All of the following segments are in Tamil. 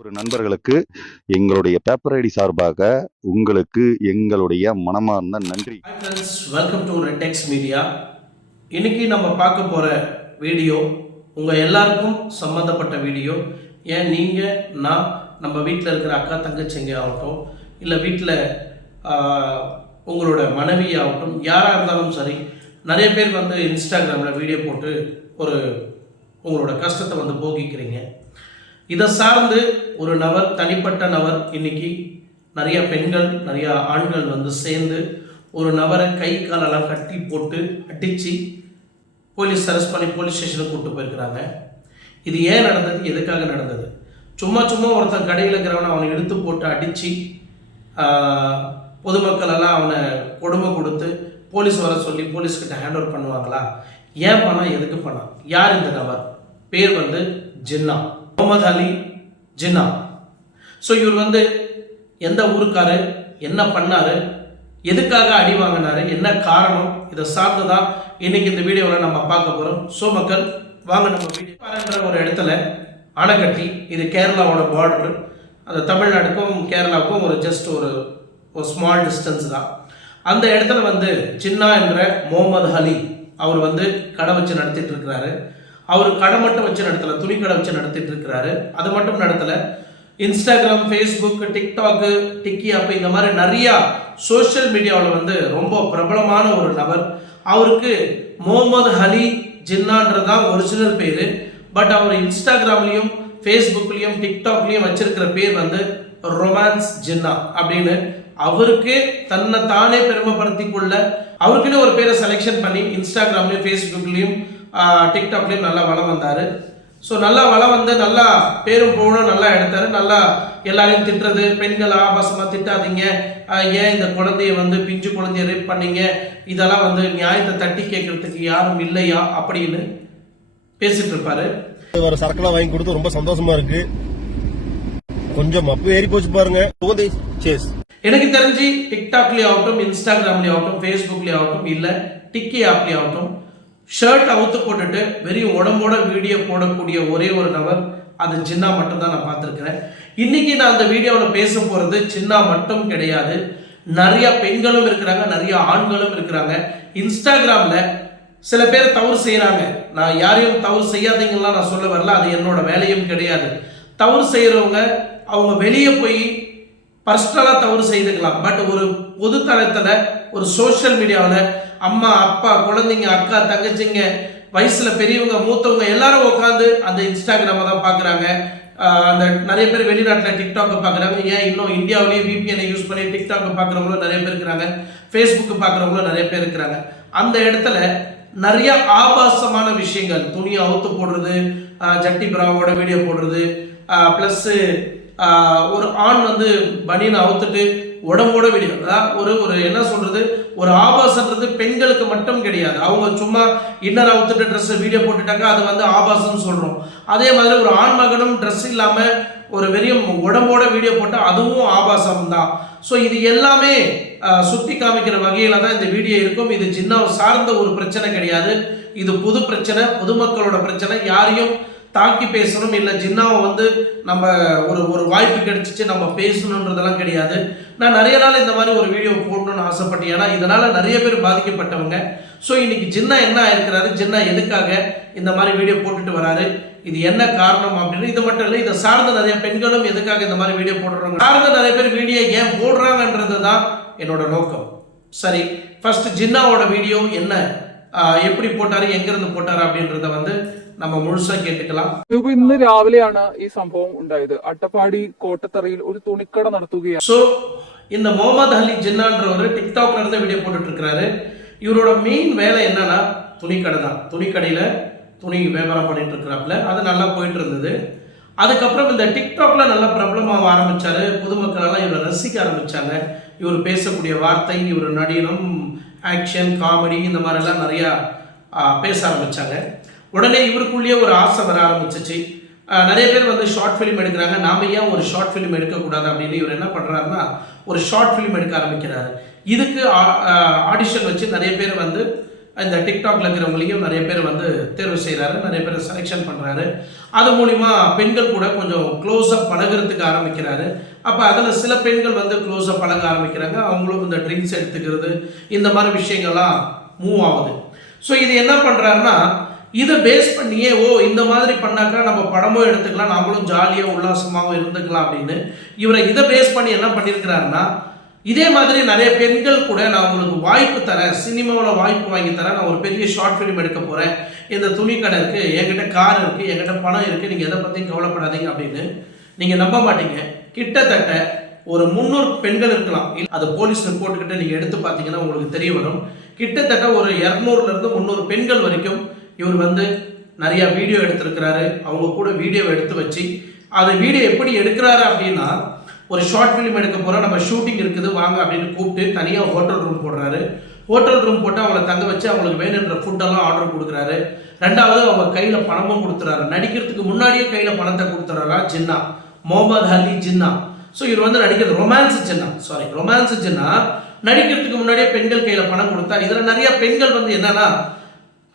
ஒரு நண்பர்களுக்கு எங்களுடைய பேப்பர் ஐடி சார்பாக உங்களுக்கு எங்களுடைய மனமார்ந்த நன்றி. வெல்கம் டு ரெட்டெக்ஸ் மீடியா இன்னைக்கு நம்ம பார்க்க போகிற வீடியோ உங்கள் எல்லாருக்கும் சம்மந்தப்பட்ட வீடியோ. ஏன் நீங்கள் நான் நம்ம வீட்டில் இருக்கிற அக்கா தங்கச்சிங்க ஆகட்டும் இல்லை வீட்டில் உங்களோட மனைவி ஆகட்டும் யாராக இருந்தாலும் சரி நிறைய பேர் வந்து இன்ஸ்டாகிராமில் வீடியோ போட்டு ஒரு உங்களோட கஷ்டத்தை வந்து போகிக்கிறீங்க இதை சார்ந்து ஒரு நபர் தனிப்பட்ட நபர் இன்னைக்கு நிறைய பெண்கள் நிறைய ஆண்கள் வந்து சேர்ந்து ஒரு நபரை கை காலெல்லாம் கட்டி போட்டு அடித்து போலீஸ் அரெஸ்ட் பண்ணி போலீஸ் ஸ்டேஷனுக்கு கூப்பிட்டு போயிருக்கிறாங்க. இது ஏன் நடந்தது? எதுக்காக நடந்தது? சும்மா சும்மா ஒருத்தன் கடையில் இருக்கிறவனை அவனை இழுத்து போட்டு அடித்து பொதுமக்கள் எல்லாம் அவனை கொடுமை கொடுத்து போலீஸ் வர சொல்லி போலீஸ்கிட்ட ஹேண்ட் ஓவர் பண்ணுவாங்களா? ஏன் பணம் எதுக்கு பணம் யார் இந்த நபர்? பேர் வந்து ஜின்னா. முகமது அலி ஜின்னா. ஸோ இவர் வந்து எந்த ஊருக்காரு என்ன பண்ணாரு எதுக்காக அடி வாங்கினாரு என்ன காரணம் இதை சார்ந்து தான் இன்னைக்கு இந்த வீடியோவில் நம்ம பார்க்க போகிறோம் ஸோ மக்கள் வாங்க நம்ம வீடியோ பாருன்ற ஒரு இடத்துல அணைக்கட்டி இது கேரளாவோட பார்டர் அந்த தமிழ்நாட்டுக்கும் கேரளாவுக்கும் ஒரு ஜஸ்ட் ஒரு ஒரு ஸ்மால் டிஸ்டன்ஸ் தான். அந்த இடத்துல வந்து சின்னா என்ற முகமது அலி அவர் வந்து கடை வச்சு நடத்திட்டு இருக்கிறாரு. அவர் கடை மட்டும் வச்சு நடத்தல துணி கடை வச்சு நடத்திட்டு இருக்கிறாரு. அது மட்டும் நடத்தல. இன்ஸ்டாகிராம் ஃபேஸ்புக் டிக்டாக்கு டிக்கி அப்போ இந்த மாதிரி நிறையா சோஷியல் மீடியாவில் வந்து ரொம்ப பிரபலமான ஒரு நபர். அவருக்கு முகமது ஹலி ஜின்னான்றது தான் ஒரிஜினல் பேர். பட் அவர் இன்ஸ்டாகிராம்லேயும் ஃபேஸ்புக்லேயும் டிக்டாக்லேயும் வச்சிருக்கிற பேர் வந்து ரொமான்ஸ் ஜின்னா அப்படின்னு அவருக்கு தன்னை தானே பெருமைப்படுத்தி கொள்ள அவருக்குன்னு ஒரு பேரை செலெக்ஷன் பண்ணி இன்ஸ்டாகிராம்லேயும் ஃபேஸ்புக்லேயும் டிக்டாக்லேயும் நல்லா வளம் வந்தார். ஸோ நல்லா வளம் வந்து நல்லா பேரும் புகழும் நல்லா எடுத்தாரு. நல்லா எல்லாரையும் திட்டுறது பெண்கள் ஆபாசமாக திட்டாதீங்க. ஏன் இந்த குழந்தைய வந்து பிஞ்சு குழந்தைய ரேப் பண்ணீங்க? இதெல்லாம் வந்து நியாயத்தை தட்டி கேட்கறதுக்கு யாரும் இல்லையா? அப்படின்னு பேசிட்டு இருப்பாரு. வர சரக்குலாம் வாங்கி கொடுத்து ரொம்ப சந்தோஷமா இருக்கு. கொஞ்சம் மப்பு ஏறி போச்சு பாருங்க. எனக்கு தெரிஞ்சு டிக்டாக்லேயே ஆகட்டும் இன்ஸ்டாகிராம்லேயே ஆகட்டும் ஃபேஸ்புக்லேயே ஆகட்டும் இல்லை டிக்கி ஆப்லேயே ஆகட்டும் ஷர்ட் அவுத்து போட்டுட்டு வெறும் உடம்போட வீடியோ போடக்கூடிய ஒரே ஒரு நபர் அது சின்னா மட்டும் தான் நான் பார்த்துருக்கிறேன். இன்னைக்கு நான் அந்த வீடியோவில் பேச போகிறது சின்னா மட்டும் கிடையாது. நிறைய பெண்களும் இருக்கிறாங்க நிறைய ஆண்களும் இருக்கிறாங்க. இன்ஸ்டாகிராமில் சில பேர் தவறு செய்கிறாங்க நான் யாரையும் தவறு செய்யாதீங்கலாம் நான் சொல்ல வரல அது என்னோட வேலையும் கிடையாது. தவறு செய்கிறவங்க அவங்க வெளியே போய் பர்சனலாக தவறு செய்துக்கலாம். பட் ஒரு பொது தளத்தில் ஒரு சோஷியல் மீடியாவில் அம்மா அப்பா குழந்தைங்க அக்கா தங்கச்சிங்க வயசில் பெரியவங்க மூத்தவங்க எல்லாரும் உட்காந்து அந்த இன்ஸ்டாகிராமை தான் பார்க்குறாங்க அந்த நிறைய பேர் வெளிநாட்டில் டிக்டாக்கை பார்க்குறாங்க ஏன் இன்னும் இந்தியாவிலேயே விபிஎனை யூஸ் பண்ணி டிக்டாக்கை பார்க்குறவங்களும் நிறைய பேர் இருக்கிறாங்க. ஃபேஸ்புக்கு பார்க்குறவங்களும் நிறைய பேர் இருக்கிறாங்க. அந்த இடத்துல நிறைய ஆபாசமான விஷயங்கள் துணியை அவுத்து போடுறது ஜட்டி பிராவோட வீடியோ போடுறது ப்ளஸ்ஸு ஒரு ஆண் வந்து பனியனை அவுத்துட்டு உடம்போட வீடியோ அதாவது ஒரு ஒரு என்ன சொல்றது? ஒரு ஆபாசன்றது பெண்களுக்கு மட்டும் கிடையாது. அவங்க சும்மா இன்னர் அவுத்துட்டு ட்ரெஸ் வீடியோ போட்டுட்டாக்கா அது வந்து ஆபாசம்னு சொல்றோம். அதே மாதிரி ஒரு ஆண் மகனும் ட்ரெஸ் இல்லாம ஒரு வெறியும் உடம்போட வீடியோ போட்டால் அதுவும் ஆபாசம் தான் ஸோ இது எல்லாமே சுட்டி காமிக்கிற வகையில் தான் இந்த வீடியோ இருக்கும். இது சின்ன சார்ந்த ஒரு பிரச்சனை கிடையாது. இது புது பிரச்சனை பொதுமக்களோட பிரச்சனை. யாரையும் தாக்கி பேசணும். இல்லை ஜின்னாவை வந்து நம்ம ஒரு ஒரு வாய்ப்பு கிடைச்சிச்சு நம்ம பேசணுன்றதெல்லாம் கிடையாது. நான் நிறைய நாள் இந்த மாதிரி ஒரு வீடியோ போடணும்னு ஆசைப்பட்டேன். ஏன்னா இதனால் நிறைய பேர் பாதிக்கப்பட்டவங்க. ஸோ இன்னைக்கு ஜின்னா என்ன ஆயிருக்கிறாரு ஜின்னா எதுக்காக இந்த மாதிரி வீடியோ போட்டுட்டு வராரு இது என்ன காரணம் அப்படின்னு இது மட்டும் இல்லை இதை சார்ந்த நிறைய பெண்களும் எதுக்காக இந்த மாதிரி வீடியோ போடுறாங்க சார்ந்த நிறைய பேர் வீடியோ ஏன் போடுறாங்கன்றது தான் என்னோட நோக்கம். சரி ஃபர்ஸ்ட் ஜின்னாவோட வீடியோ என்ன? எப்படி போட்டார் எங்கேருந்து போட்டார் அப்படின்றத வந்து நம்ம முழுசா கேட்டுக்கலாம் ഇപ്പൊ ഇന്ന് രാവിലെയാണ് ഈ സംഭവം ഉണ്ടായത് അട്ടപ്പാടി കോട്ടത്തറയിൽ ഒരു തുണിക്കട നടത്തുകയാണ് ஸோ இந்த முகமது அலி ஜின்னான்றவர் டிக்டாக்ல இருந்து வீடியோ போட்டுட்டு இருக்கிறாரு இவரோட மெயின் வேலை என்னன்னா துணிக்கடை தான் துணிக்கடையில் துணி வியாபாரம் பண்ணிட்டு இருக்கிறாப்புல அது நல்லா போயிட்டு இருந்தது அதுக்கப்புறம் இந்த டிக்டாக்ல நல்லா பிரபலமாக ஆரம்பிச்சாரு பொதுமக்கள் எல்லாம் இவரை ரசிக்க ஆரம்பிச்சாங்க இவர் பேசக்கூடிய வார்த்தை இவர் நடினம் ஆக்ஷன் காமெடி இந்த மாதிரிலாம் நிறையா ஆ, பேச ஆரம்பிச்சாங்க உடனே இவருக்குள்ளேயே ஒரு ஆசை வர ஆரம்பிச்சிச்சு. நிறைய பேர் வந்து ஷார்ட் ஃபிலிம் எடுக்கிறாங்க. நாம ஏன் ஒரு ஷார்ட் ஃபிலிம் எடுக்கக்கூடாது அப்படின்னு இவர் என்ன பண்ணுறாருன்னா ஒரு ஷார்ட் ஃபிலிம் எடுக்க ஆரம்பிக்கிறாரு. இதுக்கு ஆடிஷன் வச்சு நிறைய பேர் வந்து இந்த டிக்டாக்ல இருக்கிறவங்களையும் நிறைய பேர் வந்து தேர்வு செய்கிறாரு நிறைய பேர் செலெக்ஷன் பண்ணுறாரு அது மூலிமா பெண்கள் கூட கொஞ்சம் க்ளோஸாக பழகுறதுக்கு ஆரம்பிக்கிறாரு. அப்போ அதில் சில பெண்கள் வந்து க்ளோஸாக பழக ஆரம்பிக்கிறாங்க. அவங்களும் இந்த ட்ரிங்க்ஸ் எடுத்துக்கிறது இந்த மாதிரி விஷயங்கள்லாம் மூவ் ஆகுது. ஸோ இது என்ன பண்ணுறாருன்னா இதை பேஸ் பண்ணியே ஓ இந்த மாதிரி பண்ணாக்கா நம்ம படமும் எடுத்துக்கலாம் நம்மளும் ஜாலியாக உல்லாசமாகவும் இருந்துக்கலாம் அப்படின்னு இவரை இதை பேஸ் பண்ணி என்ன பண்ணியிருக்கிறாருன்னா இதே மாதிரி நிறைய பெண்கள் கூட நான் உங்களுக்கு வாய்ப்பு தரேன் சினிமாவில் வாய்ப்பு வாங்கி தரேன் நான் ஒரு பெரிய ஷார்ட் ஃபிலிம் எடுக்க போகிறேன் இந்த துணி கடை இருக்குது என்கிட்ட கார் இருக்குது என்கிட்ட பணம் இருக்குது நீங்கள் எதை பற்றியும் கவலைப்படாதீங்க அப்படின்னு நீங்கள் நம்ப மாட்டீங்க. கிட்டத்தட்ட ஒரு முந்நூறு பெண்கள் இருக்கலாம். அது போலீஸ் ரிப்போர்ட் கிட்ட நீங்கள் எடுத்து பார்த்தீங்கன்னா உங்களுக்கு தெரிய வரும். கிட்டத்தட்ட ஒரு இரநூறுலேருந்து முந்நூறு பெண்கள் வரைக்கும் இவர் வந்து நிறைய வீடியோ எடுத்திருக்கிறாரு. அவங்க கூட வீடியோ எடுத்து வச்சு அந்த வீடியோ எப்படி எடுக்கிறாரு அப்படின்னா ஒரு ஷார்ட் ஃபிலிம் எடுக்க போகிறோம் நம்ம ஷூட்டிங் இருக்குது வாங்க அப்படின்னு கூப்பிட்டு தனியாக ஹோட்டல் ரூம் போடுறாரு. ஹோட்டல் ரூம் போட்டு அவங்கள தங்க வச்சு அவங்களுக்கு வேணுன்ற ஃபுட்டெல்லாம் ஆர்டர் கொடுக்குறாரு. ரெண்டாவது அவங்க கையில் பணமும் கொடுத்துறாரு. நடிக்கிறதுக்கு முன்னாடியே கையில் பணத்தை கொடுத்துறாரா? ஜின்னா. முகமது அலி ஜின்னா. ஸோ இவர் வந்து நடிக்கிறது romance Jinnah. Sorry romance Jinnah. நடிக்கிறதுக்கு முன்னாடியே பெண்கள் கையில் பணம் கொடுத்தா இதில் நிறைய பெண்கள் வந்து என்னன்னா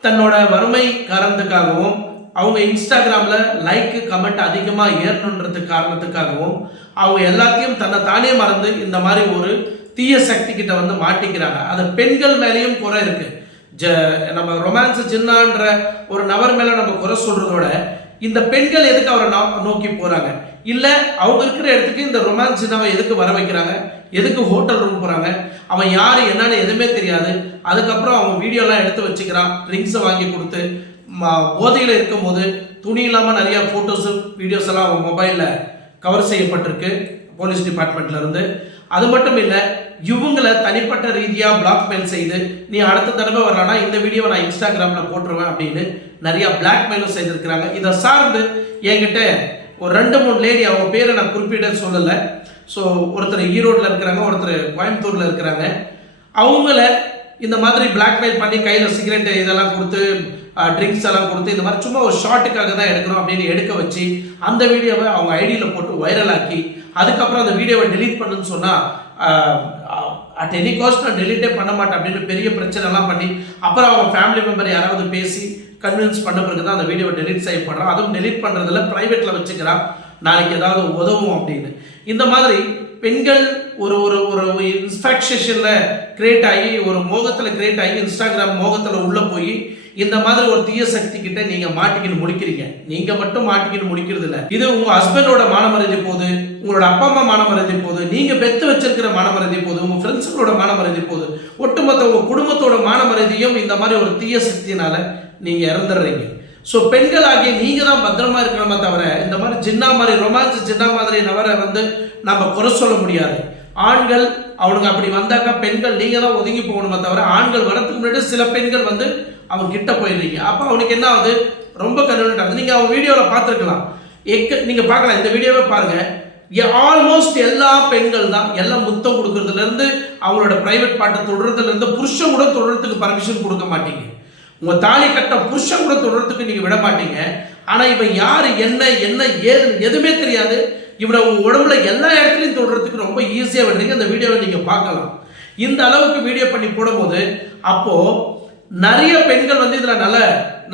தன்னோட வறுமை காரணத்துக்காகவும் அவங்க இன்ஸ்டாகிராமில் லைக்கு கமெண்ட் அதிகமாக ஏறணுன்றது காரணத்துக்காகவும் அவங்க எல்லாத்தையும் தன்னை தானே மறந்து இந்த மாதிரி ஒரு தீய சக்தி கிட்ட வந்து மாட்டிக்கிறாங்க. அது பெண்கள் மேலேயும் குறை இருக்கு. ஜ நம்ம ரொமான்ஸ் சின்னான்ற ஒரு நபர் மேலே நம்ம குறை சொல்றதோட இந்த பெண்கள் எதுக்கு அவரை நோக்கி போறாங்க? இல்லை அவங்க இருக்கிற இடத்துக்கு இந்த ரொமான்ஸ் சின்னாவை எதுக்கு வர வைக்கிறாங்க? எதுக்கு ஹோட்டல் ரூம் போகிறாங்க அவன் யார் என்னன்னு எதுவுமே தெரியாது. அதுக்கப்புறம் அவன் வீடியோலாம் எடுத்து வச்சுக்கிறான். ட்ரிங்க்ஸை வாங்கி கொடுத்து போதையில் இருக்கும்போது துணி இல்லாமல் நிறையா ஃபோட்டோஸு வீடியோஸ் எல்லாம் அவன் மொபைலில் கவர் செய்யப்பட்டிருக்கு போலீஸ் டிபார்ட்மெண்ட்லேருந்து அது மட்டும் இல்லை இவங்களை தனிப்பட்ட ரீதியாக பிளாக்மெயில் செய்து நீ அடுத்த தடவை வரலனா இந்த வீடியோவை நான் இன்ஸ்டாகிராமில் போட்டுருவேன் அப்படின்னு நிறையா பிளாக்மெயிலும் செய்திருக்கிறாங்க. இதை சார்ந்து என்கிட்ட ஒரு ரெண்டு மூணு லேடி அவங்க பேரை நான் குறிப்பிட சொல்லலை. ஸோ ஒருத்தர் ஈரோட்டில் இருக்கிறாங்க ஒருத்தர் கோயம்புத்தூரில் இருக்கிறாங்க. அவங்கள இந்த மாதிரி பிளாக்மெயில் பண்ணி கையில் சிகரெட் இதெல்லாம் கொடுத்து ட்ரிங்க்ஸ் எல்லாம் கொடுத்து இந்த மாதிரி சும்மா ஒரு ஷார்ட்டுக்காக தான் எடுக்கிறோம் அப்படின்னு எடுக்க வச்சு அந்த வீடியோவை அவங்க ஐடியில் போட்டு வைரல் ஆக்கி அதுக்கப்புறம் அந்த வீடியோவை டெலீட் பண்ணுன்னு சொன்னால் அட் எனி காஸ்ட் நான் டெலிட்டே பண்ண மாட்டேன் அப்படின்னு பெரிய பிரச்சனைலாம் பண்ணி அப்புறம் அவங்க ஃபேமிலி மெம்பர் யாராவது பேசி கன்வின்ஸ் பண்ண பிறகு தான் அந்த வீடியோவை டெலிட் செய்யப்படுறான். அதுவும் டெலிட் பண்ணுறதுல ப்ரைவேட்டில் வச்சுக்கிறான். நாளைக்கு ஏதாவது உதவும் அப்படின்னு. இந்த மாதிரி பெண்கள் ஒரு ஒரு ஒரு இன்ஸ்பெக்ஷனில் கிரியேட் ஆகி ஒரு மோகத்தில் கிரியேட் ஆகி இன்ஸ்டாகிராம் மோகத்தில் உள்ளே போய் இந்த மாதிரி ஒரு தீய சக்தி கிட்ட நீங்க மாட்டிக்கின்னு முடிக்கிறீங்க. நீங்க மட்டும் மாட்டிக்கின்னு முடிக்கிறது இல்லை. இது உங்க ஹஸ்பண்டோட மானமரியாதை போகுது உங்களோட அப்பா அம்மா மானமரியாதை போகுது நீங்க பெத்து வச்சிருக்கிற மானமரியாதை போகுது உங்க ஃப்ரெண்ட்ஸுகளோட மானமரியாதை போகுது ஒட்டுமொத்த உங்க குடும்பத்தோட மானமரியாதையும் இந்த மாதிரி ஒரு தீய சக்தினால நீங்க இறந்துடுறீங்க. ஸோ பெண்களாகிய நீங்கள் தான் பத்திரமா இருக்கணுமே தவிர இந்த மாதிரி ஜின்னா மாதிரி ரொமான்ஸ் ஜின்னா மாதிரி நபரை வந்து நம்ம குறை சொல்ல முடியாது. ஆண்கள் அவனுங்க அப்படி வந்தாக்கா பெண்கள் நீங்கள் தான் ஒதுங்கி போகணுமே தவிர ஆண்கள் வரதுக்கு முன்னாடி சில பெண்கள் வந்து அவங்க கிட்ட போயிடுறீங்க. அப்போ அவனுக்கு என்ன ஆகுது? ரொம்ப கன்வீனியன்ட் ஆகுது. நீங்கள் அவன் வீடியோவில் பார்த்துருக்கலாம். எக்க நீங்கள் பார்க்கலாம். இந்த வீடியோவை பாருங்கள் ஆல்மோஸ்ட் எல்லா பெண்கள் தான் எல்லாம் முத்தம் கொடுக்கறதுலேருந்து அவங்களோட ப்ரைவேட் பாட்டை தொடர்றதுலேருந்து புருஷன் கூட தொடுறதுக்கு பர்மிஷன் கொடுக்க மாட்டீங்க. உங்க தாலி கட்ட புருஷன் கூட தொடுறதுக்கு நீங்க விட மாட்டீங்க. ஆனா இவன் யாரு என்ன என்ன ஏது எதுவுமே தெரியாது. இவனை உங்க உடம்புல எல்லா இடத்துலையும் தொடுறதுக்கு ரொம்ப ஈஸியாக விடுறீங்க. இந்த வீடியோவை நீங்க பார்க்கலாம். இந்த அளவுக்கு வீடியோ பண்ணி போடும்போது அப்போ நிறைய பெண்கள் வந்து இதுல நல்ல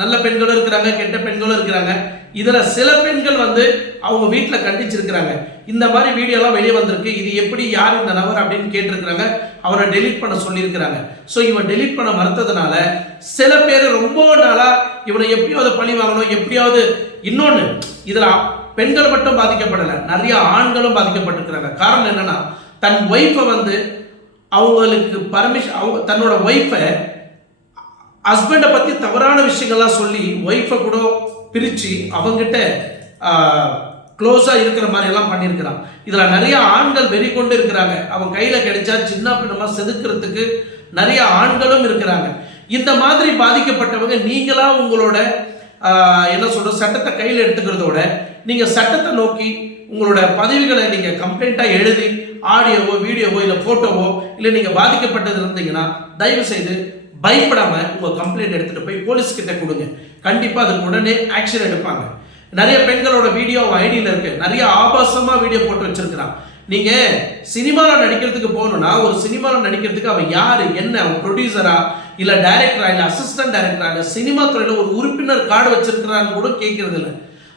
நல்ல பெண்களும் இருக்கிறாங்க கெட்ட பெண்களும் இருக்கிறாங்க. இதில் சில பெண்கள் வந்து அவங்க வீட்டில் கண்டிச்சிருக்கிறாங்க. இந்த மாதிரி வீடியோலாம் வெளியே வந்திருக்கு. இது எப்படி யார் இந்த நபர் அப்படின்னு கேட்டிருக்கிறாங்க. அவரை டெலீட் பண்ண சொல்லியிருக்கிறாங்க. ஸோ இவன் டெலீட் பண்ண மறுத்ததுனால சில பேர் ரொம்ப நாளாக இவனை எப்படியாவது பழி வாங்கணும் எப்படியாவது இன்னொன்று இதில் பெண்கள் மட்டும் பாதிக்கப்படலை. நிறைய ஆண்களும் பாதிக்கப்பட்டிருக்கிறாங்க. காரணம் என்னன்னா தன் ஒய்ஃபை வந்து அவங்களுக்கு பர்மிஷன் அவங்க தன்னோட ஒய்ஃபை ஹஸ்பண்டை பற்றி தவறான விஷயங்கள்லாம் சொல்லி ஒய்ஃபை கூட பிரித்து அவங்ககிட்ட க்ளோஸாக இருக்கிற மாதிரி எல்லாம் பண்ணியிருக்கிறான். இதில் நிறைய ஆண்கள் வெறி கொண்டு இருக்கிறாங்க. அவன் கையில் கிடைச்சா சின்ன பின்னமாக செதுக்கிறதுக்கு நிறைய ஆண்களும் இருக்கிறாங்க. இந்த மாதிரி பாதிக்கப்பட்டவங்க நீங்களாக உங்களோட என்ன சொல்கிற சட்டத்தை கையில் எடுத்துக்கிறதோட நீங்கள் சட்டத்தை நோக்கி உங்களோட பதவிகளை நீங்கள் கம்ப்ளைண்ட்டாக எழுதி ஆடியோவோ வீடியோவோ இல்லை ஃபோட்டோவோ இல்லை நீங்கள் பாதிக்கப்பட்டது இருந்தீங்கன்னா தயவு செய்து உங்கள் கம்ப்ளைண்ட் எடுத்துகிட்டு போய் போலீஸ்கிட்ட கொடுங்க. கண்டிப்பாக அதுக்கு உடனே ஆக்ஷன் எடுப்பாங்க. நிறைய பெண்களோட வீடியோ ஐடியில் இருக்கு. நிறைய ஆபாசமாக வீடியோ போட்டு வச்சிருக்கிறான். நீங்க சினிமாவில் நடிக்கிறதுக்கு போகணும்னா ஒரு சினிமாவில் நடிக்கிறதுக்கு அவன் யாரு என்ன அவன் ப்ரொடியூசரா இல்ல டைரக்டரா இல்ல அசிஸ்டன்ட் டைரக்டரா இல்ல சினிமா துறையில ஒரு உறுப்பினர் கார்டு வச்சிருக்கிறான்னு கூட கேட்கறது இல்லை.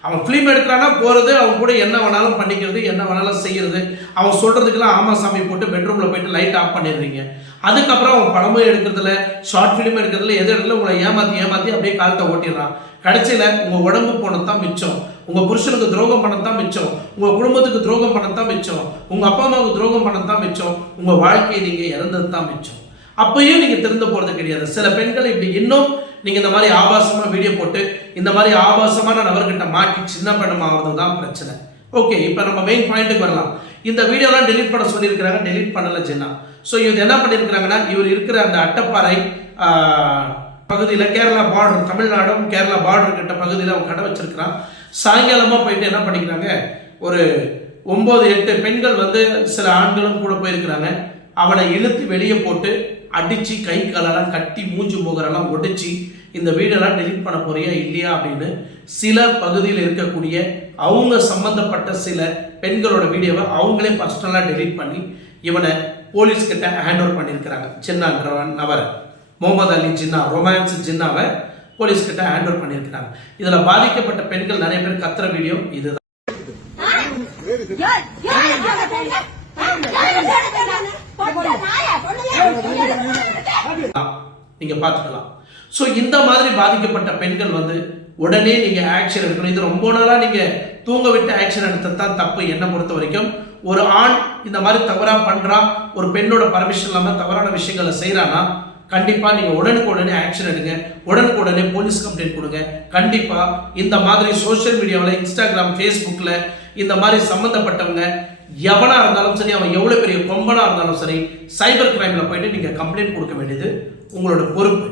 அவன் ஃபிலிம் எடுக்கிறானா போறது அவன் கூட என்ன வேணாலும் பண்ணிக்கிறது என்ன வேணாலும் செய்யறது. அவன் சொல்றதுக்கெல்லாம் ஆமா சாமி போட்டு பெட்ரூம்ல போயிட்டு லைட் ஆஃப் பண்ணிடுறீங்க. அதுக்கப்புறம் அவன் படமும் எடுக்கிறதுல ஷார்ட் ஃபிலிம் எடுக்கிறதுல எது இடத்துல உங்களை ஏமாற்றி ஏமாற்றி அப்படியே காலத்தை ஓட்டிடுறான். கடைசியில் உங்கள் உடம்பு போனது தான் மிச்சம். உங்கள் புருஷனுக்கு துரோகம் பண்ணதான் மிச்சம். உங்கள் குடும்பத்துக்கு துரோகம் பண்ணது தான் மிச்சம். உங்கள் அப்பா அம்மாவுக்கு துரோகம் பண்ணதான் மிச்சம். உங்கள் வாழ்க்கையை நீங்கள் இறந்தது தான் மிச்சம். அப்பயும் நீங்கள் திறந்து போகிறது கிடையாது. சில பெண்கள் இப்படி இன்னும் நீங்கள் இந்த மாதிரி ஆபாசமாக வீடியோ போட்டு இந்த மாதிரி ஆபாசமான நபர்கிட்ட மாட்டி சின்ன பெண்ணம் ஆகிறது தான் பிரச்சனை. ஓகே இப்போ நம்ம மெயின் பாயிண்ட்டுக்கு வரலாம். இந்த வீடியோலாம் டெலீட் பண்ண சொல்லியிருக்கிறாங்க. டெலிட் பண்ணலை சின்ன ஸோ இது என்ன பண்ணியிருக்கிறாங்கன்னா இவர் இருக்கிற அந்த அட்டப்பாறை பகுதியில் கேரளா பார்டர் தமிழ்நாடும் கேரளா பார்டர் கிட்ட பகுதியில் அவன் கடை வச்சிருக்கிறான். சாயங்காலமாக போயிட்டு என்ன பண்ணிக்கிறாங்க ஒரு ஒம்பது எட்டு பெண்கள் வந்து சில ஆண்களும் கூட போயிருக்கிறாங்க. அவனை இழுத்து வெளியே போட்டு அடித்து கை காலெல்லாம் கட்டி மூஞ்சி முகரெல்லாம் ஒடிச்சு இந்த வீடெல்லாம் டெலிட் பண்ண போறியா இல்லையா அப்படின்னு சில பகுதியில் இருக்கக்கூடிய அவங்க சம்பந்தப்பட்ட சில பெண்களோட வீடியோவை அவங்களே பர்சனலாக டெலீட் பண்ணி இவனை போலீஸ் கிட்ட ஹேண்ட் ஓவர் பண்ணியிருக்கிறாங்க சின்னான்றவன் நபர். முகமது அலி ஜின்னா ரொமான்ஸ் ஜின்னாவை போலீஸ்கிட்ட ஹேண்ட் ஓவர் பண்ணியிருக்கிறாங்க. இதில் பாதிக்கப்பட்ட பெண்கள் நிறைய பேர் கத்துற வீடியோ இதுதான். நீங்க பார்த்துக்கலாம். ஸோ இந்த மாதிரி பாதிக்கப்பட்ட பெண்கள் வந்து உடனே நீங்க ஆக்ஷன் எடுக்கணும். இது ரொம்ப நாளா நீங்க தூங்க விட்டு ஆக்ஷன் எடுத்தது தான் தப்பு. என்னை பொறுத்த வரைக்கும் ஒரு ஆண் இந்த மாதிரி தவறாக பண்ணுறான் ஒரு பெண்ணோட பர்மிஷன் இல்லாமல் தவறான விஷயங்களை செய்கிறான்னா கண்டிப்பாக நீங்கள் உடனுக்கு உடனே ஆக்ஷன் எடுங்க. உடனுக்கு உடனே போலீஸ் கம்ப்ளைண்ட் கொடுங்க. கண்டிப்பாக இந்த மாதிரி சோஷியல் மீடியாவில் இன்ஸ்டாகிராம் ஃபேஸ்புக்கில் இந்த மாதிரி சம்மந்தப்பட்டவங்க எவனாக இருந்தாலும் சரி அவன் எவ்வளோ பெரிய கொம்பனாக இருந்தாலும் சரி சைபர் கிரைமில் போயிட்டு நீங்கள் கம்ப்ளைண்ட் கொடுக்க வேண்டியது உங்களோட பொறுப்பு.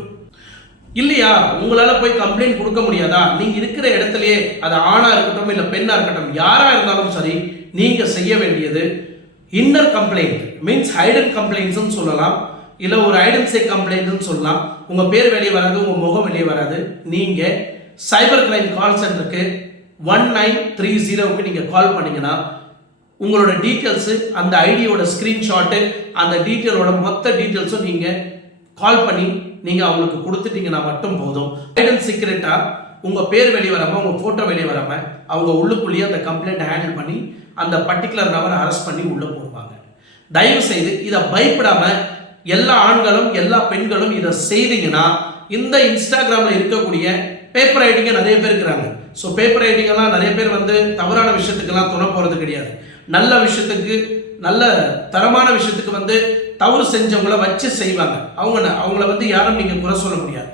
இல்லையா? உங்களால் போய் கம்ப்ளைண்ட் கொடுக்க முடியாதா? நீங்கள் இருக்கிற இடத்துலையே அது ஆணாக இருக்கட்டும் இல்லை பெண்ணாக இருக்கட்டும் யாராக இருந்தாலும் சரி நீங்கள் செய்ய வேண்டியது இன்னர் கம்ப்ளைண்ட் மீன்ஸ் ஹைடன் கம்ப்ளைண்ட்ஸ்னு சொல்லலாம். இல்லை ஒரு ஐடென்சி கம்ப்ளைண்ட்னு சொல்லலாம். உங்கள் பேர் வெளியே வராது உங்கள் முகம் வெளியே வராது. நீங்கள் சைபர் கிரைம் கால் சென்டருக்கு ஒன் நைன் த்ரீ ஜீரோவுக்கு நீங்கள் கால் பண்ணிங்கன்னா உங்களோட டீட்டெயில்ஸு அந்த ஐடியோட ஸ்க்ரீன்ஷாட்டு அந்த டீட்டெயிலோட மொத்த டீட்டெயில்ஸும் நீங்கள் கால் பண்ணி நீங்கள் அவங்களுக்கு கொடுத்துட்டீங்கன்னா மட்டும் போதும். ஐடன் சீக்கிரட்டாக உங்கள் பேர் வெளியே வராமல் உங்கள் ஃபோட்டோ வெளியே வராமல் அவங்க உள்ளுக்குள்ளேயே அந்த கம்ப்ளைண்ட் ஹேண்டில் பண்ணி அந்த பர்டிகுலர் நபரை அரெஸ்ட் பண்ணி உள்ளே போடுவாங்க. தயவு செய்து இதை பயப்படாமல் எல்லா ஆண்களும் எல்லா பெண்களும் இதை செய்தீங்கன்னா இந்த இன்ஸ்டாகிராமில் இருக்கக்கூடிய பேப்பர் ரைட்டிங்க நிறைய பேர் இருக்கிறாங்க. ஸோ பேப்பர் ரைட்டிங்கெல்லாம் நிறைய பேர் வந்து தவறான விஷயத்துக்கெல்லாம் துணை போகிறது கிடையாது. நல்ல விஷயத்துக்கு நல்ல தரமான விஷயத்துக்கு வந்து தவறு செஞ்சவங்கள வச்சு செய்வாங்க. அவங்க அவங்கள வந்து யாரும் நீங்கள் குறை சொல்ல முடியாது.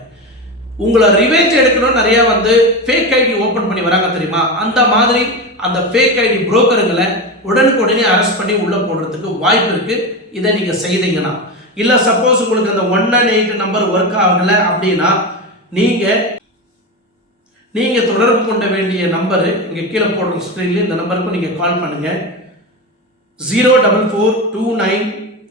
உங்களை ரிவெஞ்ச் எடுக்கணும்னு நிறைய வந்து ஃபேக் ஐடி ஓப்பன் பண்ணி வராங்க தெரியுமா? அந்த மாதிரி அந்த ஃபேக் ஐடி புரோக்கருங்களை உடனுக்குடனே அரெஸ்ட் பண்ணி உள்ளே போடுறதுக்கு வாய்ப்பு இருக்குது இதை நீங்கள் செய்தீங்கன்னா. இல்லை சப்போஸ் உங்களுக்கு அந்த one and eight number work ஆகல அப்படின்னா நீங்கள் நீங்கள் தொடர்பு கொண்ட வேண்டிய நம்பரு இங்கே கீழே போடுற ஸ்க்ரீன்ல இந்த நம்பருக்கு நீங்கள் கால் பண்ணுங்கள் zero double four two nine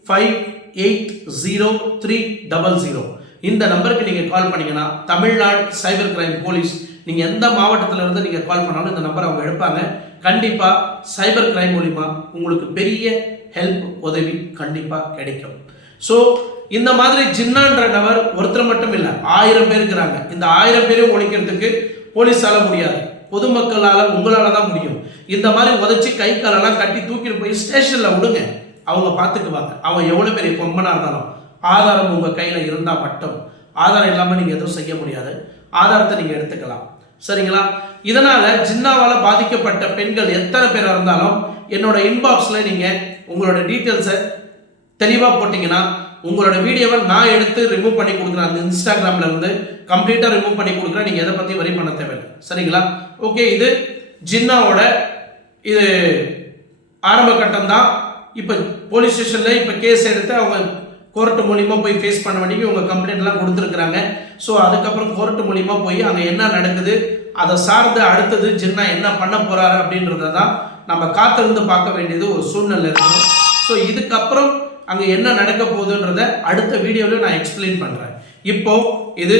five eight zero three double zero இந்த நம்பருக்கு நீங்கள் கால் பண்ணீங்கன்னா தமிழ்நாடு சைபர் கிரைம் போலீஸ் நீங்கள் எந்த மாவட்டத்தில் இருந்து நீங்கள் கால் பண்ணாலும் இந்த நம்பர் அவங்க எடுப்பாங்க. கண்டிப்பாக சைபர் கிரைம் மூலிமா உங்களுக்கு பெரிய ஹெல்ப் உதவி கண்டிப்பாக கிடைக்கும். ஸோ இந்த மாதிரி ஜின்னான்ற நபர் ஒருத்தர் மட்டும் இல்லை ஆயிரம் பேர் இருக்கிறாங்க. இந்த ஆயிரம் பேரையும் ஒழிக்கிறதுக்கு போலீஸால் முடியாது. பொதுமக்களால் உங்களால் தான் முடியும். இந்த மாதிரி உதச்சி கை காலெல்லாம் கட்டி தூக்கிட்டு போய் ஸ்டேஷனில் விடுங்க. அவங்க பார்த்துக்குவாங்க அவன் எவ்வளோ பெரிய பொம்மனாக இருந்தாலும். ஆதாரம் உங்கள் கையில் இருந்தால் மட்டும். ஆதாரம் இல்லாமல் நீங்கள் எதுவும் செய்ய முடியாது. ஆதாரத்தை நீங்கள் எடுத்துக்கலாம். சரிங்களா? இதனால் ஜின்னாவால் பாதிக்கப்பட்ட பெண்கள் எத்தனை பேர் இருந்தாலும் என்னோட இன்பாக்ஸில் நீங்கள் உங்களோட டீட்டெயில்ஸை தெளிவாக போட்டிங்கன்னா உங்களோட வீடியோவை நான் எடுத்து ரிமூவ் பண்ணி கொடுக்குறேன் அந்த இன்ஸ்டாகிராமில் இருந்து கம்ப்ளீட்டாக ரிமூவ் பண்ணி கொடுக்குறேன் நீங்கள் எதை பற்றி வரி பண்ண தேவையில்லை. சரிங்களா? ஓகே இது ஜின்னாவோட இது ஆரம்ப கட்டம் தான். இப்போ போலீஸ் ஸ்டேஷனில் இப்போ கேஸ் எடுத்து அவங்க கோர்ட்டு மூலியமாக போய் ஃபேஸ் பண்ண வேண்டிய உங்கள் கம்ப்ளைண்ட்லாம் கொடுத்துருக்குறாங்க. ஸோ அதுக்கப்புறம் கோர்ட்டு மூலியமாக போய் அங்கே என்ன நடக்குது அதை சார்ந்து அடுத்தது ஜின்னா என்ன பண்ண போகிறாரு அப்படின்றத தான் நம்ம காத்திருந்து பார்க்க வேண்டியது ஒரு சூழ்நிலை இருக்கும். ஸோ இதுக்கப்புறம் அங்கே என்ன நடக்க போகுதுன்றத அடுத்த வீடியோவில் நான் எக்ஸ்பிளைன் பண்ணுறேன் இப்போ இது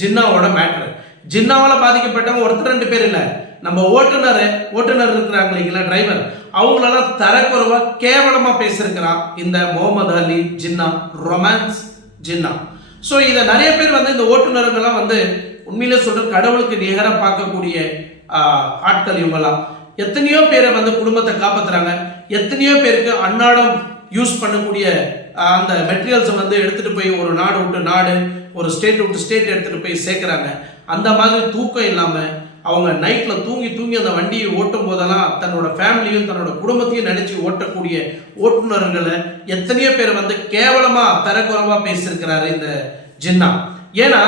ஜின்னாவோட மேட்ரு ஜின்னாவால் பாதிக்கப்பட்டவங்க ஒருத்தர் ரெண்டு பேர் இல்லை. நம்ம ஓட்டுநர் ஓட்டுநர் இருக்கிறாங்க இல்லைங்களா டிரைவர் அவங்களெல்லாம் தரக்குறவா கேவலமாக பேசியிருக்கிறான் இந்த முகமது அலி ஜின்னா ரொமான்ஸ் ஜின்னா. ஸோ இதை நிறைய பேர் வந்து இந்த ஓட்டுநர்கள்லாம் வந்து உண்மையிலே சொல்ற கடவுளுக்கு நிகராக பார்க்கக்கூடிய ஆட்கள் இவங்கெல்லாம். எத்தனையோ பேரை வந்து குடும்பத்தை காப்பாத்துறாங்க. எத்தனையோ பேருக்கு அன்னாடம் யூஸ் பண்ணக்கூடிய அந்த மெட்டீரியல்ஸை வந்து எடுத்துட்டு போய் ஒரு நாடு விட்டு நாடு ஒரு ஸ்டேட் விட்டு ஸ்டேட் எடுத்துட்டு போய் சேர்க்குறாங்க. அந்த மாதிரி தூக்கம் இல்லாமல் அவங்க நைட்டில் தூங்கி தூங்கி அந்த வண்டியை ஓட்டும் போதெல்லாம் தன்னோட ஃபேமிலியும் தன்னோட குடும்பத்தையும் நினச்சி ஓட்டக்கூடிய ஓட்டுநர்களை எத்தனையோ பேர் வந்து கேவலமாக தரக்குறவாக பேசியிருக்கிறாரு இந்த ஜின்னா. ஏன்னா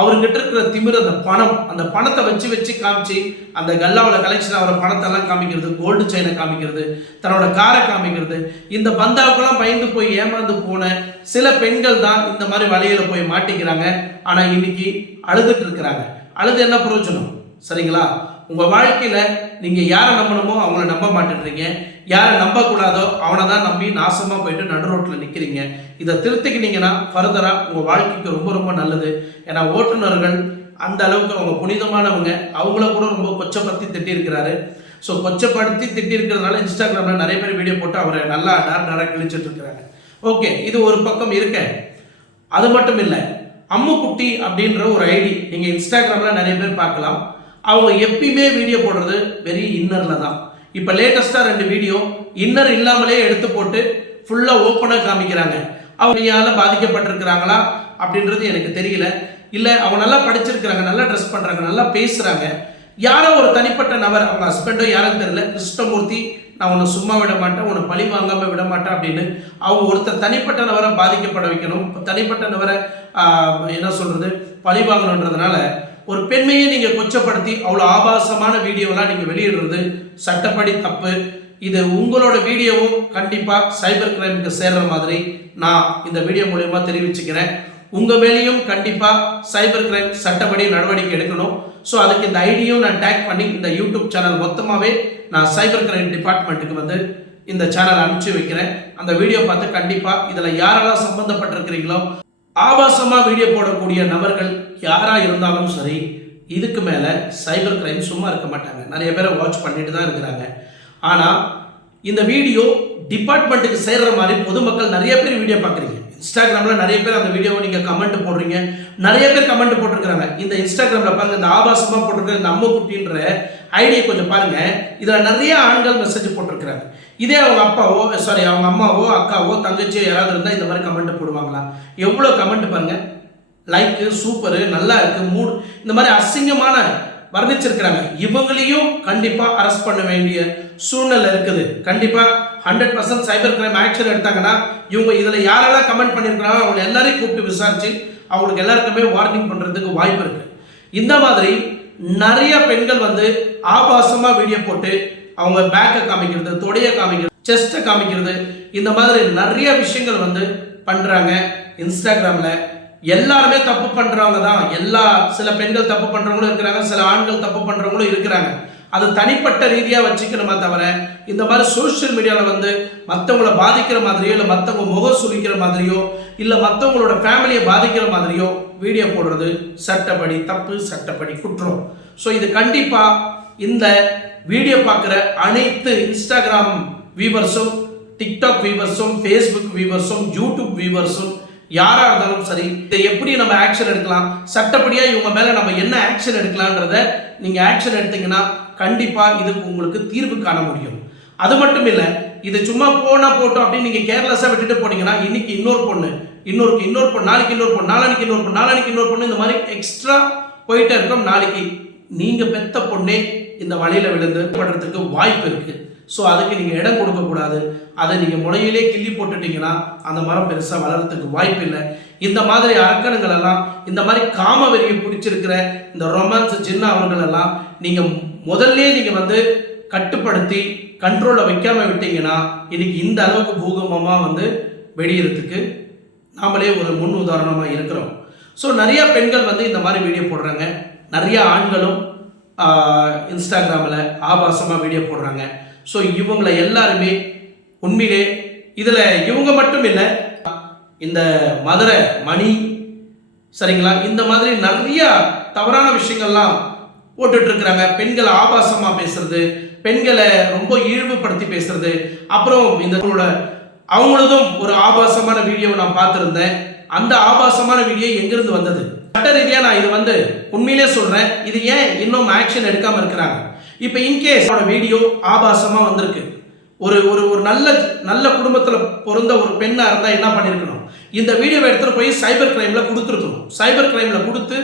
அவர்கிட்ட இருக்கிற திமிர் அந்த பணம் அந்த பணத்தை வச்சு வச்சு காமிச்சு அந்த கல்லாவில் கலெக்ஷன் ஆகிற பணத்தெல்லாம் காமிக்கிறது கோல்டு செயினை காமிக்கிறது தன்னோட காரை காமிக்கிறது இந்த பந்தாவுக்கெல்லாம் பயந்து போய் ஏமாந்து போன சில பெண்கள் தான் இந்த மாதிரி வலையில போய் மாட்டிக்கிறாங்க. ஆனால் இன்னைக்கு அழுதுட்டு இருக்கிறாங்க. அழுது என்ன பிரயோஜனம்? சரிங்களா? உங்கள் வாழ்க்கையில் நீங்கள் யாரை நம்பணுமோ அவங்கள நம்ப மாட்டேன்றீங்க. யாரை நம்பக்கூடாதோ அவனை தான் நம்பி நாசமாக போயிட்டு நடு ரோட்டில் நிற்கிறீங்க இதை திருத்திக்கினீங்கன்னா ஃபர்தராக உங்கள் வாழ்க்கைக்கு ரொம்ப ரொம்ப நல்லது. ஏன்னா ஓட்டுநர்கள் அந்த அளவுக்கு அவங்க புனிதமானவங்க. அவங்கள கூட ரொம்ப கொச்சப்படுத்தி திட்டியிருக்கிறாரு. ஸோ கொச்சப்படுத்தி திட்டியிருக்கிறதுனால இன்ஸ்டாகிராமில் நிறைய பேர் வீடியோ போட்டு அவரை நல்லா நேரம் நேரம் கிழிச்சிட்டு இருக்கிறாங்க. ஓகே இது ஒரு பக்கம் இருக்க. அது மட்டும் இல்லை அம்முக்குட்டி அப்படின்ற ஒரு ஐடி நீங்கள் இன்ஸ்டாகிராமில் நிறைய பேர் பார்க்கலாம். அவங்க எப்பயுமே வீடியோ போடுறது வெரி இன்னரில் தான். இப்போ லேட்டஸ்ட்டாக ரெண்டு வீடியோ இன்னர் இல்லாமலே எடுத்து போட்டு ஃபுல்லாக ஓப்பனாக காமிக்கிறாங்க. அவங்களால பாதிக்கப்பட்டிருக்கிறாங்களா அப்படின்றது எனக்கு தெரியல. இல்லை அவங்க நல்லா படிச்சிருக்கிறாங்க நல்லா ட்ரெஸ் பண்ணுறாங்க நல்லா பேசுகிறாங்க யாரோ ஒரு தனிப்பட்ட நபர் அவங்க ஹஸ்பண்டோ யாரும் தெரியல கிருஷ்ணமூர்த்தி நான் உன்னை சும்மா விட மாட்டேன் உன்னை பழி வாங்காமல் விட மாட்டேன் அப்படின்னு அவங்க ஒருத்தர் தனிப்பட்ட நபரை பாதிக்கப்பட வைக்கணும். தனிப்பட்ட நபரை என்ன சொல்கிறது பழி வாங்கணுன்றதுனால ஒரு பெண்மையை நீங்கள் கொச்சப்படுத்தி அவ்வளோ ஆபாசமான வீடியோலாம் நீங்கள் வெளியிடுறது சட்டப்படி தப்பு. இது உங்களோட வீடியோவும் கண்டிப்பாக சைபர் கிரைமுக்கு சேர்ற மாதிரி நான் இந்த வீடியோ மூலயமா தெரிவிச்சுக்கிறேன். உங்கள் மேலேயும் கண்டிப்பாக சைபர் கிரைம் சட்டப்படி நடவடிக்கை எடுக்கணும். ஸோ அதுக்கு இந்த ஐடியும் நான் டேக் பண்ணி இந்த யூடியூப் சேனல் மொத்தமாகவே நான் சைபர் கிரைம் டிபார்ட்மெண்ட்டுக்கு வந்து இந்த சேனல் அனுப்பிச்சு வைக்கிறேன். அந்த வீடியோ பார்த்து கண்டிப்பாக இதில் யாரெல்லாம் சம்மந்தப்பட்டிருக்கிறீங்களோ ஆபாசமாக வீடியோ போடக்கூடிய நபர்கள் யாராக இருந்தாலும் சரி இதுக்கு மேலே சைபர் கிரைம் சும்மா இருக்க மாட்டாங்க. நிறைய பேரை வாட்ச் பண்ணிட்டு தான் இருக்கிறாங்க. ஆனால் இந்த வீடியோ டிபார்ட்மெண்ட்டுக்கு சேர்கிற மாதிரி பொதுமக்கள் நிறைய பேர் வீடியோ பார்க்குறீங்க. இன்ஸ்டாகிராமில் நிறைய பேர் அந்த வீடியோவை நீங்கள் கமெண்ட் போடுறீங்க. நிறைய பேர் கமெண்ட் போட்டிருக்கிறாங்க. இந்த இன்ஸ்டாகிராமில் பாருங்க இந்த ஆபாசமாக போட்டிருக்கிற இந்த அம்மு குட்டின்ற ஐடியை கொஞ்சம் பாருங்க. இதில் நிறைய ஆண்கள் மெசேஜ் போட்டிருக்கிறாங்க. இதே அவங்க அப்பாவோ சாரி அவங்க அம்மாவோ அக்காவோ தங்கச்சியோ யாராவது இருந்தால் இந்த மாதிரி கமெண்ட் போடுவாங்களா? எவ்வளோ கமெண்ட் பாருங்க. லைக்கு சூப்பரு நல்லா இருக்கு மூடு இந்த மாதிரி அசிங்கமான வர்ணிச்சிருக்கிறாங்க. இவங்களையும் கண்டிப்பாக அரெஸ்ட் பண்ண வேண்டிய சூழ்நிலை இருக்குது. கண்டிப்பாக hundred percent cyber crime action எடுத்தாங்கன்னா இவங்க இதில் யாரெல்லாம் கமெண்ட் பண்ணியிருக்கிறாங்க அவங்க எல்லாரையும் கூப்பிட்டு விசாரிச்சு அவங்களுக்கு எல்லாருக்குமே வார்னிங் பண்ணுறதுக்கு வாய்ப்பு இருக்குது இந்த மாதிரி நிறைய பெண்கள் வந்து ஆபாசமாக வீடியோ போட்டு அவங்க பேக்கை காமிக்கிறது தொடையை காமிக்கிறது செஸ்ட்டை காமிக்கிறது இந்த மாதிரி நிறைய விஷயங்கள் வந்து பண்ணுறாங்க இன்ஸ்டாகிராமில். எல்லாருமே தப்பு பண்ணுறவங்க தான். எல்லா சில பெண்கள் தப்பு பண்ணுறவங்களும் இருக்கிறாங்க சில ஆண்கள் தப்பு பண்ணுறவங்களும் இருக்கிறாங்க. அது தனிப்பட்ட ரீதியாக வச்சுக்கணுமே தவிர இந்த மாதிரி சோஷியல் மீடியாவில் வந்து மற்றவங்கள பாதிக்கிற மாதிரியோ இல்லை மற்றவங்க முகம் சுழிக்கிற மாதிரியோ இல்லை மற்றவங்களோட ஃபேமிலியை பாதிக்கிற மாதிரியோ வீடியோ போடுறது சட்டப்படி தப்பு சட்டப்படி குற்றம். ஸோ இது கண்டிப்பாக இந்த வீடியோ பார்க்குற அனைத்து இன்ஸ்டாகிராம் வியூவர்ஸும் டிக்டாக் வியூவர்ஸும் ஃபேஸ்புக் வியூவர்ஸும் யூடியூப் வியூவர்ஸும் யாராக இருந்தாலும் சரி இதை எப்படி நம்ம ஆக்ஷன் எடுக்கலாம் சட்டப்படியாக இவங்க மேலே நம்ம என்ன ஆக்ஷன் எடுக்கலான்றத நீங்கள் ஆக்ஷன் எடுத்தீங்கன்னா கண்டிப்பாக இதுக்கு உங்களுக்கு தீர்வு காண முடியும். அது மட்டும் இல்லை இது சும்மா போனால் போட்டோம் அப்படின்னு நீங்கள் கேர்லெஸ்ஸாக விட்டுட்டு போனீங்கன்னா இன்னைக்கு இன்னொரு பொண்ணு இன்னொரு இன்னொரு பொண்ணு நாளைக்கு இன்னொரு பொண்ணு நாளைக்கு இன்னொரு பொண்ணு நாளைக்கு இன்னொரு பொண்ணு இந்த மாதிரி எக்ஸ்ட்ரா போயிட்டே இருக்கும். நாளைக்கு நீங்கள் பெத்த பொண்ணே இந்த வலையில் விழுந்து படுறதுக்கு வாய்ப்பு இருக்குது ஸோ அதுக்கு நீங்கள் இடம் கொடுக்கக்கூடாது. அதை நீங்கள் முளையிலே கிள்ளி போட்டுட்டீங்கன்னா அந்த மரம் பெருசாக வளர்கிறதுக்கு வாய்ப்பு இல்லை. இந்த மாதிரி அரக்கணுங்கள் எல்லாம் இந்த மாதிரி காம வெறியை பிடிச்சிருக்கிற இந்த ரொமான்ஸ் ஜின்னா அவர்கள் எல்லாம் நீங்க முதல்ல நீங்க வந்து கட்டுப்படுத்தி கண்ட்ரோல்ல வைக்காம விட்டீங்கன்னா இன்னைக்கு இந்த அளவுக்கு பூகம்பமா வந்து வெடியறதுக்கு நாமளே ஒரு முன் உதாரணமா இருக்கிறோம். ஸோ நிறைய பெண்கள் வந்து இந்த மாதிரி வீடியோ போடுறாங்க. நிறைய ஆண்களும் இன்ஸ்டாகிராமில் ஆபாசமாக வீடியோ போடுறாங்க. ஸோ இவங்களை எல்லாருமே உண்மையிலே இதில் இவங்க மட்டும் இல்லை இந்த மதுரை மணி சரிங்களா? இந்த மாதிரி நிறைய தவறான விஷயங்கள்லாம் போட்டுட்டு இருக்கிறாங்க பெண்களை ஆபாசமாக பேசுறது பெண்களை ரொம்ப இழிவுபடுத்தி பேசுறது. அப்புறம் இந்த அவங்களதும் ஒரு ஆபாசமான வீடியோ நான் பார்த்துருந்தேன். அந்த ஆபாசமான வீடியோ எங்கிருந்து வந்தது? சட்ட ரீதியாக நான் இது வந்து உண்மையிலே சொல்றேன். இது ஏன் இன்னும் ஆக்ஷன் எடுக்காமல் இருக்கிறாங்க? இப்போ இன்கேஸ் வீடியோ ஆபாசமாக வந்திருக்கு. ஒரு ஒரு ஒரு நல்ல நல்ல குடும்பத்தில் பிறந்த ஒரு பெண்ணாக இருந்தால் என்ன பண்ணியிருக்கணும் இந்த வீடியோவை எடுத்துகிட்டு போய் சைபர் கிரைமில் கொடுத்துருக்கணும். சைபர் கிரைமில் கொடுத்து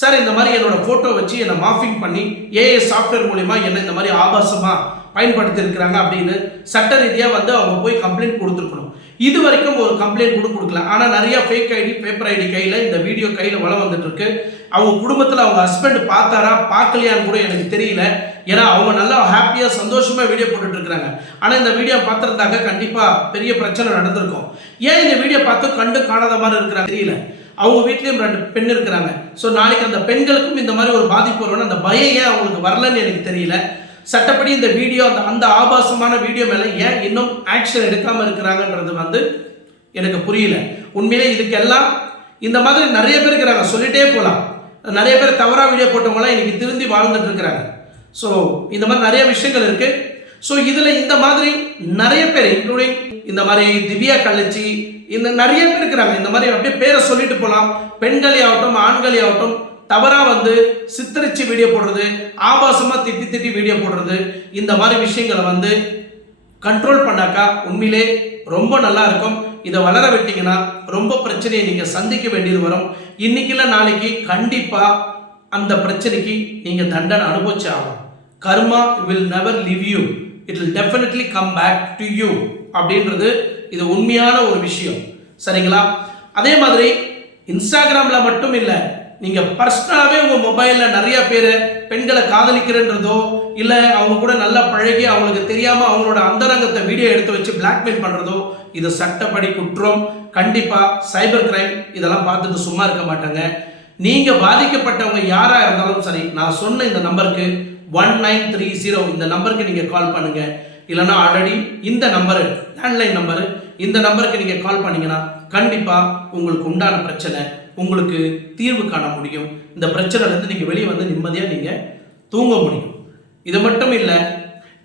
சார் இந்த மாதிரி என்னோட ஃபோட்டோ வச்சு என்னை மாஃபிங் பண்ணி ஏஏ சாஃப்ட்வேர் மூலிமா என்னை இந்த மாதிரி ஆபாசமாக பயன்படுத்தியிருக்கிறாங்க அப்படின்னு சட்ட ரீதியாக வந்து அவங்க போய் கம்ப்ளைண்ட் கொடுத்துருக்கணும். இது வரைக்கும் ஒரு கம்ப்ளைண்ட் கூட கொடுக்கல. ஆனால் நிறைய ஃபேக் ஐடி பேப்பர் ஐடி கையில் இந்த வீடியோ கையில் வளம் வந்துட்டு இருக்கு அவங்க குடும்பத்தில் அவங்க ஹஸ்பண்ட் பார்த்தாரா பார்க்கலையான்னு கூட எனக்கு தெரியல. ஏன்னா அவங்க நல்லா ஹாப்பியாக சந்தோஷமாக வீடியோ போட்டுட்டு இருக்கிறாங்க ஆனால் இந்த வீடியோ பார்த்திருந்தாங்க கண்டிப்பாக பெரிய பிரச்சனை நடந்திருக்கும். ஏன் இந்த வீடியோ பார்த்து கண்டு காணாத மாதிரி இருக்கிறாங்க தெரியல. அவங்க வீட்லேயும் ரெண்டு பெண் இருக்கிறாங்க. ஸோ நாளைக்கு அந்த பெண்களுக்கும் இந்த மாதிரி ஒரு பாதிப்பு வரும்னு அந்த பயம் ஏன் அவங்களுக்கு வரலன்னு எனக்கு தெரியல. சட்டப்படி இந்த வீடியோ அந்த அந்த ஆபாசமான வீடியோ மேலே ஏன் இன்னும் ஆக்ஷன் எடுக்காமல் இருக்கிறாங்கன்றது வந்து எனக்கு புரியல. உண்மையிலே இதுக்கெல்லாம் இந்த மாதிரி நிறைய பேர் இருக்கிறாங்க. சொல்லிட்டே போகலாம் நிறைய பேர் தவறாக வீடியோ போட்டவங்களாம் இன்னைக்கு திருந்தி வாழ்ந்துட்டு இருக்கிறாங்க. ஸோ இந்த மாதிரி நிறைய விஷயங்கள் இருக்குது ஸோ இதில் இந்த மாதிரி நிறைய பேர் இன்க்ளூடிங் இந்த மாதிரி திவ்யா கழிச்சி இந்த நிறைய பேர் இருக்கிறாங்க. இந்த மாதிரி அப்படியே பேரை சொல்லிட்டு போகலாம் பெண்களே ஆகட்டும் ஆண்களே ஆகட்டும் தவறாக வந்து சித்தரிச்சு வீடியோ போடுறது ஆபாசமாக திட்டி திட்டி வீடியோ போடுறது இந்த மாதிரி விஷயங்களை வந்து கண்ட்ரோல் பண்ணாக்கா உண்மையிலே ரொம்ப நல்லா இருக்கும். இதை வளர விட்டீங்கன்னா ரொம்ப பிரச்சனையை நீங்கள் சந்திக்க வேண்டியது வரும். இன்னைக்குல நாளைக்கு கண்டிப்பாக அந்த பிரச்சனைக்கு நீங்கள் தண்டனை அனுபவிச்சு ஆகும் karma will never leave you it will definitely come back to you அப்படின்றது இது உண்மையான ஒரு விஷயம். சரிங்களா? அதே மாதிரி இன்ஸ்டாகிராமில் மட்டும் இல்லை நீங்கள் பர்சனலாகவே உங்கள் மொபைலில் நிறைய பேர் பெண்களை காதலிக்கிறன்றதோ இல்லை அவங்க கூட நல்லா பழகி அவங்களுக்கு தெரியாமல் அவங்களோட அந்தரங்கத்தை வீடியோ எடுத்து வச்சு பிளாக்மெயில் பண்ணுறதோ இது சட்டப்படி குற்றம். கண்டிப்பாக சைபர் கிரைம் இதெல்லாம் பார்த்துட்டு சும்மா இருக்க மாட்டாங்க. நீங்கள் பாதிக்கப்பட்டவங்க யாராக இருந்தாலும் சரி நான் சொன்ன இந்த நம்பருக்கு ஒன் நைன் த்ரீ ஜீரோ இந்த நம்பருக்கு நீங்கள் கால் பண்ணுங்கள் இல்லைன்னா ஆல்ரெடி இந்த நம்பரு லேண்ட்லைன் நம்பரு இந்த நம்பருக்கு நீங்கள் கால் பண்ணீங்கன்னா கண்டிப்பாக உங்களுக்கு உண்டான பிரச்சனை. உங்களுக்கு தீர்வு காண முடியும். இந்த பிரச்சனைலேருந்து நீங்கள் வெளியே வந்து நிம்மதியாக நீங்கள் தூங்க முடியும். இது மட்டும் இல்லை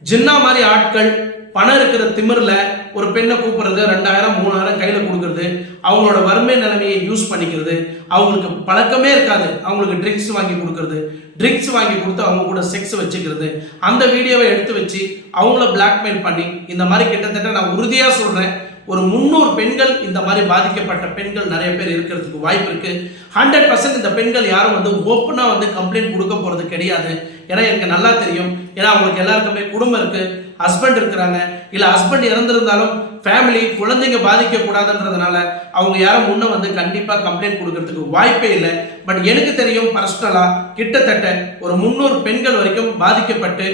ஜின்னா மாதிரி ஆட்கள் பணம் இருக்கிற திமிரில் ஒரு பெண்ணை கூப்பிடுறது ரெண்டாயிரம் மூணாயிரம் கையில் கொடுக்கறது அவங்களோட வறுமை நிலைமையை யூஸ் பண்ணிக்கிறது அவங்களுக்கு பழக்கமே இருக்காது. அவங்களுக்கு ட்ரிங்க்ஸ் வாங்கி கொடுக்கறது. ட்ரிங்க்ஸ் வாங்கி கொடுத்து அவங்க கூட செக்ஸ் வச்சுக்கிறது. அந்த வீடியோவை எடுத்து வச்சு அவங்கள பிளாக்மெயில் பண்ணி இந்த மாதிரி கிட்டத்தட்ட நான் உறுதியாக சொல்கிறேன் ஒரு முந்நூறு பெண்கள் இந்த மாதிரி பாதிக்கப்பட்ட பெண்கள் நிறைய பேர் இருக்கிறதுக்கு வாய்ப்பு இருக்கு. ஹண்ட்ரட் பர்சன்ட் இந்த பெண்கள் யாரும் வந்து ஓப்பனாக வந்து கம்ப்ளைண்ட் கொடுக்க போகிறது கிடையாது. ஏன்னா எனக்கு நல்லா தெரியும். ஏன்னா அவங்களுக்கு எல்லாருக்குமே குடும்பம் இருக்கு. ஹஸ்பண்ட் இருக்கிறாங்க. இல்லை ஹஸ்பண்ட் இறந்திருந்தாலும் ஃபேமிலி குழந்தைங்க பாதிக்கக்கூடாதுன்றதுனால அவங்க யாரும் முன்ன வந்து கண்டிப்பாக கம்ப்ளைண்ட் கொடுக்கறதுக்கு வாய்ப்பே இல்லை. பட் எனக்கு தெரியும் பர்சனலாக கிட்டத்தட்ட ஒரு முந்நூறு பெண்கள் வரைக்கும் பாதிக்கப்பட்டு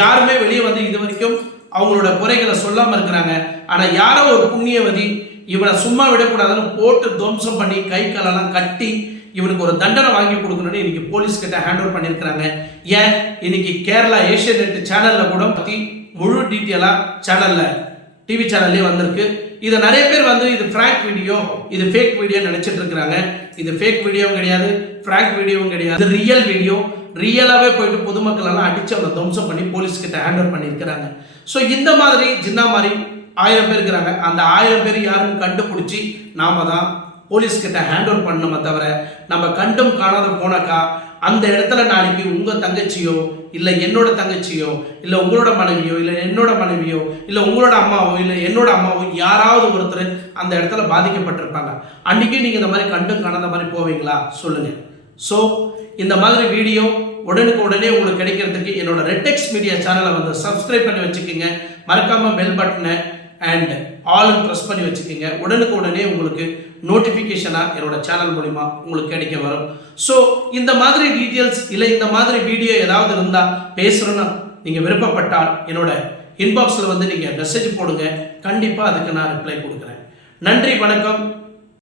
யாருமே வெளியே வந்து இது வரைக்கும் அவங்களோட குறைகளை சொல்லாமல் இருக்கிறாங்க. ஆனால் யாரோ ஒரு புண்ணியவதி இவனை சும்மா விடக்கூடாதுன்னு போட்டு துவம்சம் பண்ணி கை காலெல்லாம் கட்டி இவனுக்கு ஒரு தண்டனை வாங்கி கொடுக்கணும்னு இன்னைக்கு போலீஸ் கிட்ட ஹேண்ட் ஓவர் பண்ணியிருக்கிறாங்க. ஏன்? இன்னைக்கு கேரளா ஏஷியன் நெட் சேனலில் கூட பற்றி முழு டீட்டெயிலாக சேனலில் டிவி சேனல்லே வந்திருக்கு. இதை நிறைய பேர் வந்து இது ஃப்ராங்க் வீடியோ இது ஃபேக் வீடியோ நினச்சிட்டு இருக்கிறாங்க. இது ஃபேக் வீடியோவும் கிடையாது ஃப்ராங்க் வீடியோவும் கிடையாது. ரியல் வீடியோ ரியலாகவே போயிட்டு பொதுமக்கள் எல்லாம் அடிச்சு அவனை துவம்சம் பண்ணி போலீஸ் கிட்ட ஹேண்ட் ஓவர் பண்ணியிருக்கிறாங்க. ஸோ இந்த மாதிரி ஜின்னா மாதிரி ஆயிரம் பேர் இருக்கிறாங்க. அந்த ஆயிரம் பேர் யாரும் கண்டுபிடிச்சி நாம தான் போலீஸ்கிட்ட ஹேண்ட் ஓவர் பண்ணணுமே தவிர நம்ம கண்டும் காணாத போனாக்கா அந்த இடத்துல நாளைக்கு உங்கள் தங்கச்சியோ இல்லை என்னோட தங்கச்சியோ இல்லை உங்களோட மனைவியோ இல்லை என்னோட மனைவியோ இல்லை உங்களோட அம்மாவோ இல்லை என்னோட அம்மாவோ யாராவது ஒருத்தர் அந்த இடத்துல பாதிக்கப்பட்டிருப்பாங்க. அன்றைக்கி நீங்கள் இந்த மாதிரி கண்டும் காணாத மாதிரி போவீங்களா? சொல்லுங்கள் ஸோ இந்த மாதிரி வீடியோ உடனுக்கு உடனே உங்களுக்கு கிடைக்கிறதுக்கு என்னோட ரெட்டெக்ஸ் மீடியா சேனலை வந்து சப்ஸ்கிரைப் பண்ணி வச்சுக்கோங்க. மறக்காமல் பெல் பட்டனை அண்ட் ஆலும் ப்ரெஸ் பண்ணி வச்சுக்கோங்க. உடனுக்கு உடனே உங்களுக்கு நோட்டிஃபிகேஷனாக என்னோட சேனல் மூலிமா உங்களுக்கு கிடைக்க வரும். ஸோ இந்த மாதிரி டீட்டெயில்ஸ் இல்லை இந்த மாதிரி வீடியோ ஏதாவது இருந்தால் பேசுகிறேன்னு நீங்கள் விருப்பப்பட்டால் என்னோட இன்பாக்ஸில் வந்து நீங்கள் மெசேஜ் போடுங்க. கண்டிப்பாக அதுக்கு நான் ரிப்ளை கொடுக்குறேன். நன்றி வணக்கம்.